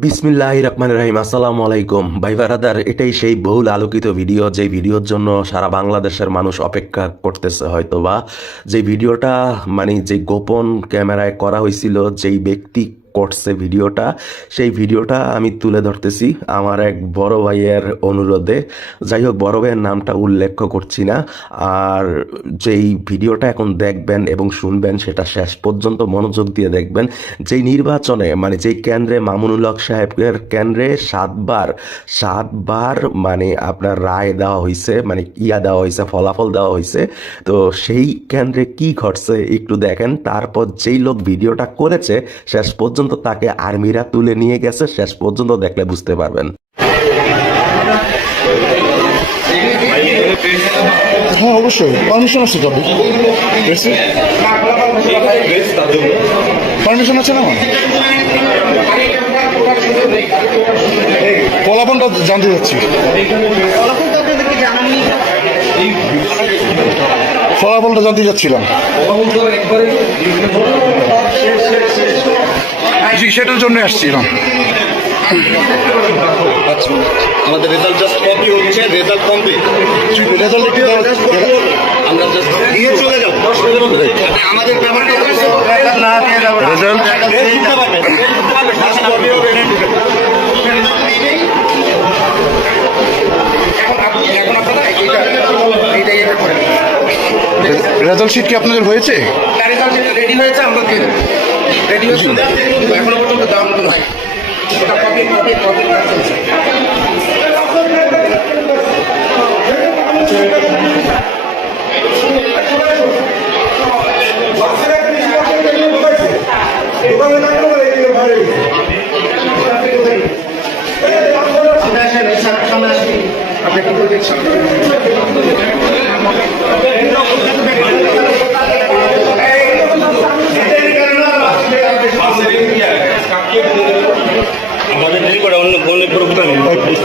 বিসমিল্লাহির রহমানির রহিম। আসসালামু আলাইকুম ভাই বারাদার। এটাই সেই বহুল আলোকিত ভিডিও, যে ভিডিওর জন্য সারা বাংলাদেশের মানুষ অপেক্ষা করতেছে হয়তোবা। যে ভিডিওটা মানে যে গোপন ক্যামেরায় করা হয়েছিল, যেই ব্যক্তি করছে ভিডিওটা, সেই ভিডিওটা আমি তুলে ধরতেছি আমার এক বড় ভাইয়ের অনুরোধে। যাই হোক, বড় ভাইয়ের নামটা উল্লেখ করছি না। আর যেই ভিডিওটা এখন দেখবেন এবং শুনবেন, সেটা শেষ পর্যন্ত মনোযোগ দিয়ে দেখবেন। যেই নির্বাচনে মানে যেই কেন্দ্রে মামুনুল হক সাহেবের কেন্দ্রে সাতবার মানে আপনার রায় দেওয়া হয়েছে, মানে দেওয়া হয়েছে, ফলাফল দেওয়া হয়েছে। তো সেই কেন্দ্রে কি ঘটছে একটু দেখেন। তারপর যেই লোক ভিডিওটা করেছে, শেষ পর্যন্ত তাকে আর্মিরা তুলে নিয়ে গেছে। শেষ পর্যন্ত দেখলে বুঝতে পারবেন। হ্যাঁ, অবশ্যই পারমিশন আছে। তবে পারমিশন আছে না? ফলাফলটা জানতে যাচ্ছি। ফলাফলটা জানতে যাচ্ছিলাম। জি, সেটার জন্য আসছিলাম। আচ্ছা, আমাদের রেজাল্ট জাস্ট কপি হচ্ছে, রেজাল্ট কমপ্লিট। রেজাল্ট আমরা জাস্ট দিয়ে চলে যাব। আমাদের ব্যাপারটা না দিয়ে যাব। রেজাল্ট রেজাল্ট শিট কি আপনাদের হয়েছে? রেডি হয়েছে, আমরা রেডি হয়েছে, এখনো পর্যন্ত দাম নয়। ওটা কপি কপি কপি কাজ চলছে।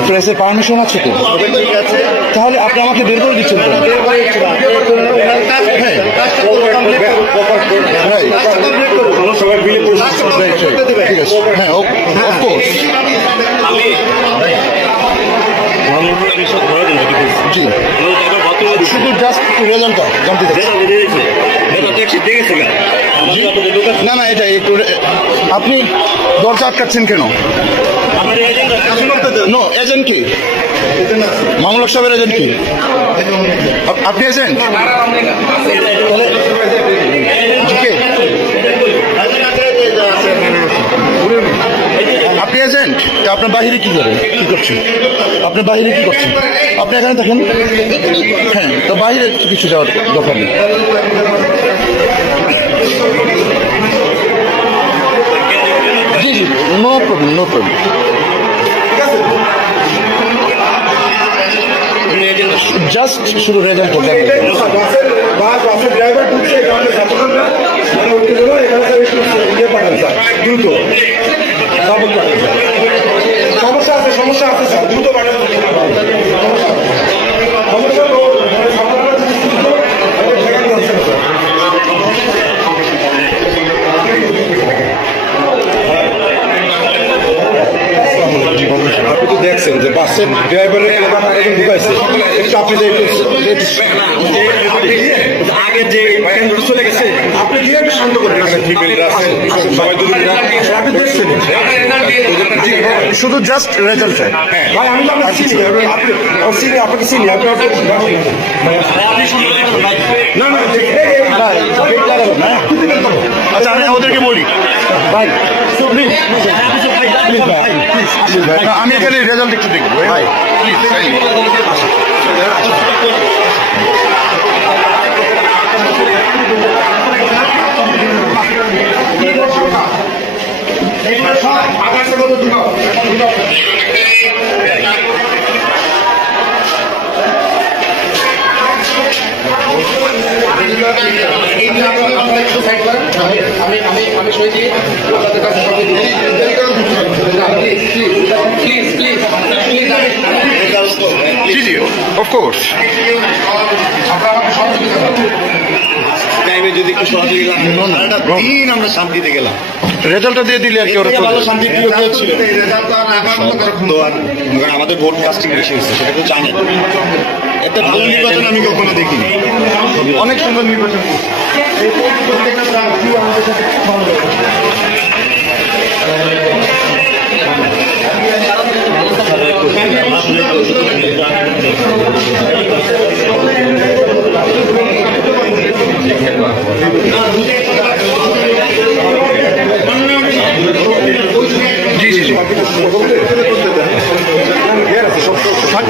প্রেসের পারমিশন আছে তো? ঠিক আছে, তাহলে আপনি আমাকে বের করে দিচ্ছেন তো? ঠিক আছে, হ্যাঁ, অফকোর্স। জি, শুধু জাস্ট রেজাল্টটা জানতে চাচ্ছি। না না, এটা একটু আপনি দরজা আটকাচ্ছেন কেন? নো, এজেন্ট কি? মামুনুল হক সাহেবের এজেন্ট কি? আপনি এজেন্ট? আপনি এজেন্ট? তা আপনার বাহিরে কি করেন, কি করছেন? আপনার বাহিরে কি করছেন? আপনি এখানে দেখেন। হ্যাঁ, তো বাহিরে কিছু যাওয়ার দরকার নেই। জি জি, no problem, no problem. Just শুধু রেজাল্ট করতে ড্রাইভার ঢুকছে এখানে ছাত্ররা দ্রুত সমস্যা আছে, সমস্যা আছে স্যার, দ্রুত পাঠান। সমস্যা আপনি তো দেখছেন যে বাসের ড্রাইভারের ঢুকাইছে। আপনি আগে যে চলে গেছে, আপনি দিয়ে একটু শান্ত করেন। আপনি দেখছেন শুধু জাস্ট রেজাল্ট চাই। ভাই, আমি তো আপনাকে চিনি, আপনাকে চিনি। না না, আচ্ছা, আমি ওদেরকে বলি ভাই, আমি এখানে রেজাল্ট একটু দেখবো ভাই, প্লিজ। আমি সই দিয়ে আপনাদের কাছে please please please G G, of course. টাইমে যদি একটু সহযোগিতা দিন, আমরা শান্তিতে গেলাম। রেজাল্টটা দিয়ে দিলে আর কি ওরা ভালো শান্তিপ্রিয় কেউ ছিল রেজাল্ট তো আর এখন তো তার তো আর আমাদের ভোট কাস্টিং বেশি হয়েছে সেটা তো জানি এত ভালো নির্বাচন আমি কখনো দেখিনি অনেক সুন্দর নির্বাচন প্রত্যেকটা প্রার্থী আমাদের সাথে ভালো জি জি জি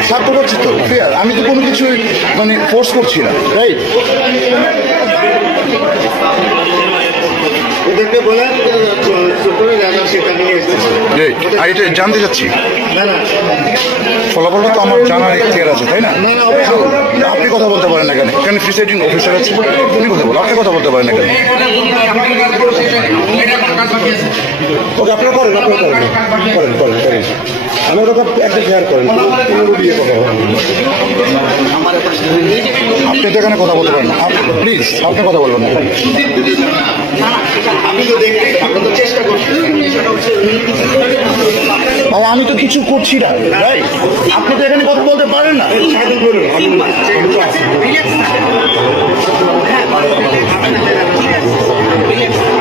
সার্থক করছি তো ফেয়ার আমি তো কোনো কিছু মানে ফোর্স করছি না রাইট ওদেরকে বলেন করে রেজাল্ট সেটা নিয়ে এসেছে আর এটা জানতে চাচ্ছি না না ফলাফলটা তো আমার জানার ইতিহার আছে তাই না না না অবশ্যই আপনি কথা বলতে পারেন না কেন এখানে প্রিসাইডিং অফিসার আছে উনি কথা বলো আপনি কথা বলতে পারেন না কেন ওকে আপনারা করেন করেন করেন আমি ওটা একটা শেয়ার করেন দিয়ে কথা আপনি তো এখানে কথা বলতে পারেন প্লিজ আপনি কথা বলবেন না আমি তো দেখতে আমরা তো চেষ্টা করছি ভাই আমি তো কিছু করছি না রাইট আপনি তো এখানে কথা বলতে পারেন না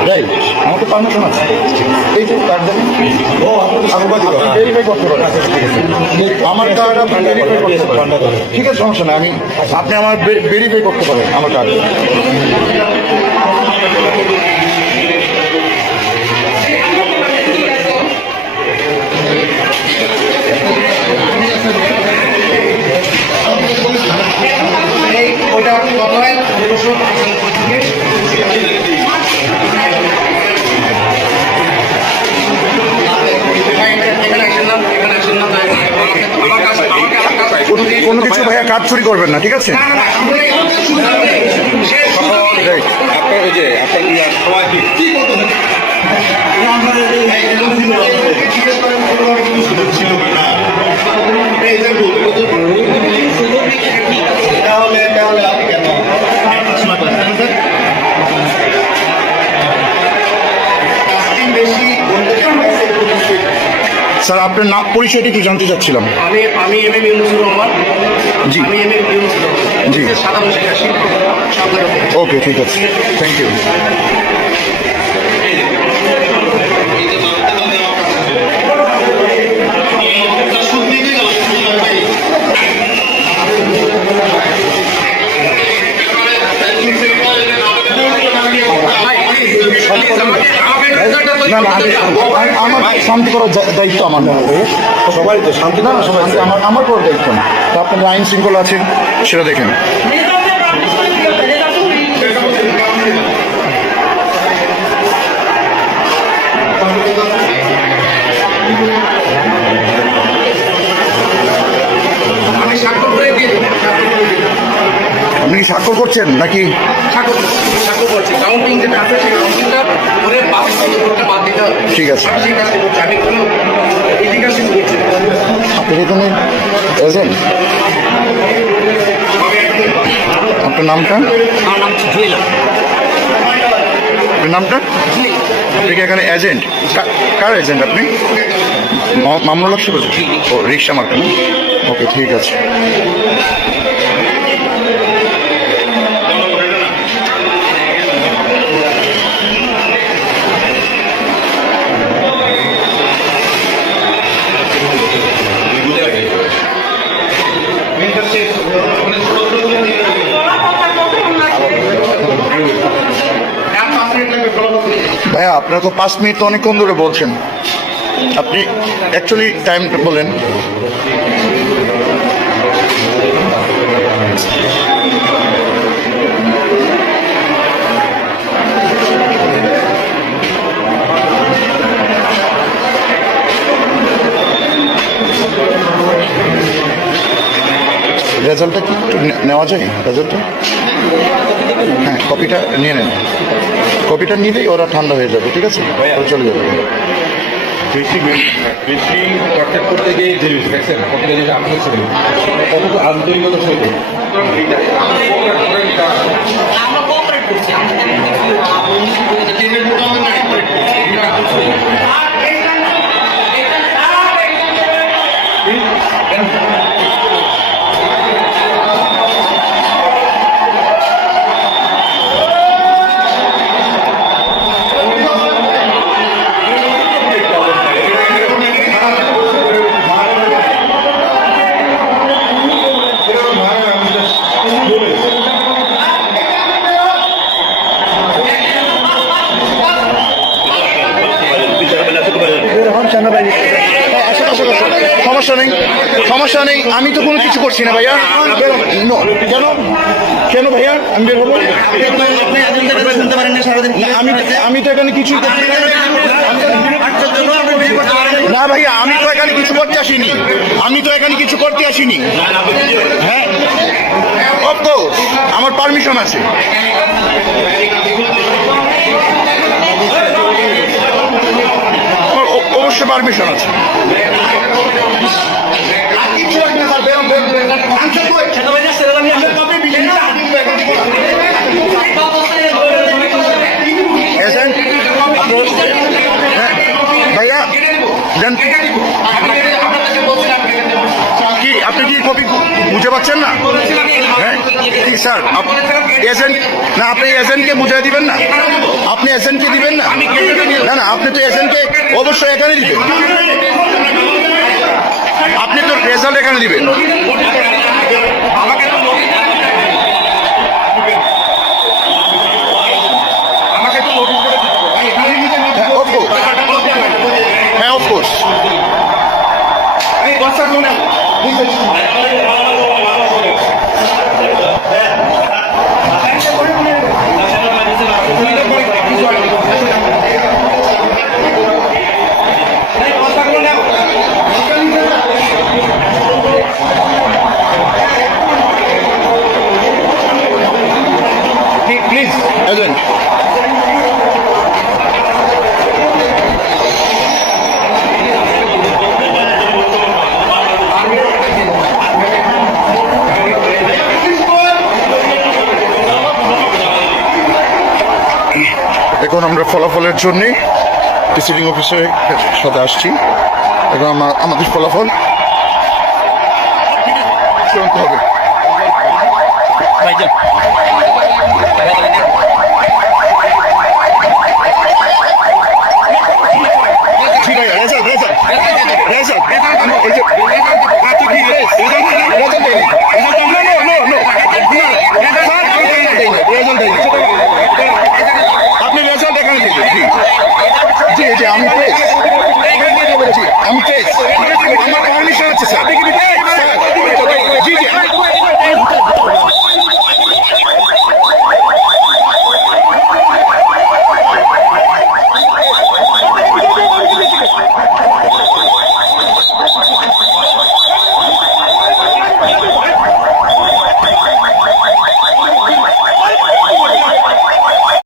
রাইট আমার তো পারমিশন আছে এই যে কার্ড দেন ও আপনি ভেরিফাই করতে পারেন আমার কার্ড আপনি ভেরিফাই করতে পারেন ঠিক আছে সমস্যা না আমি আপনি আমার ভেরিফাই করতে পারেন আমার কার্ড ওইটা কত হয় 1500 কোনো কিছু ভাইয়া কার্ড চুরি করবেন না ঠিক আছে রাইট আপনার ওই যে আপনার স্যার আপনার নাম পরিচয়টা একটু জানতে চাচ্ছিলাম আমি এম এম ইউনুসুর রহমান জি। আমি এম এম ইউনুসুর রহমান জি। সাধারণ শিক্ষার্থী সরকার ওকে ঠিক আছে থ্যাংক ইউ না না আমার শান্তি করার দায়িত্ব আমার না সবাই তো শান্তি না না সবাই আমার আমার করার দায়িত্ব না তো আপনাদের আইন শৃঙ্খলা আছে সেটা দেখেন আমি স্বাক্ষর করে দিয়ে দেবো আপনি কি স্বাক্ষর করছেন নাকি স্বাক্ষর করছি কাউন্টিং যেটা আছে সেই কাউন্টিংটা করে বাদ ভোটটা বাদ দিতে হবে ঠিক আছে সেই কাজটি করছি আমি কোনো এদিকে শুরু করছি না। আপনার এখানে এজেন্ট আপনার নামটা আমার নাম হচ্ছে জুয়েল আপনার নামটা আপনি কি এখানে এজেন্ট কার এজেন্ট আপনি মামলা লক্ষ্য করছেন ও রিক্সা মার্কা না ওকে ঠিক আছে ভাইয়া আপনারা তো 5 মিনিট তো অনেকক্ষণ ধরে বলছেন আপনি অ্যাকচুয়ালি টাইমটা বলেন রেজাল্টটা কি একটু নেওয়া যায় রেজাল্টটা হ্যাঁ কপিটা নিয়ে নেন কপিটা নিলেই ওরা ঠান্ডা হয়ে যাবে ঠিক আছে ওরা চলে যাবে বেশি কন্ট্যাক্ট করতে গিয়ে যে দেখছেন কত যে আপনার ছিল কত আন্তরিকতা সহিত আমরা কোঅপারেট করছি আমরা সমস্যা নেই, সমস্যা নেই, আমি তো কোনো কিছু করছি না ভাইয়া। No, কেন কেন ভাইয়া আমি বের হবো? না, আমি তো এখানে কিছু না ভাইয়া, আমি তো এখানে কিছু করতে আসিনি, আমি তো এখানে কিছু করতে আসিনি। হ্যাঁ, অফকোর্স আমার পারমিশন আছে। অবশ্যই পারমিশন আছে। ভাইয়া দেন কি আপনি কি কপি বুঝে পাচ্ছেন না? হ্যাঁ স্যার, এজেন্ট না, আপনি এজেন্টকে বুঝিয়ে দিবেন না? আপনি এজেন্টকে দিবেন না? না না, আপনি তো এজেন্টকে অবশ্যই এখানে দিবেন, আপনি তো রেজাল্ট এখানে দিবেন। হ্যাঁ অফকোর্স। প্লিজ এজেন্ট, এখন আমরা ফলাফলের জন্য প্রিসাইডিং অফিসারের সাথে আসছি। এখন আমাদের ফলাফল চূড়ান্ত হবে। আপনি রেজাল্ট এখানে দিবেন। জি জি, আমি পেয়েছি, আমার পারমিশন আছে স্যার।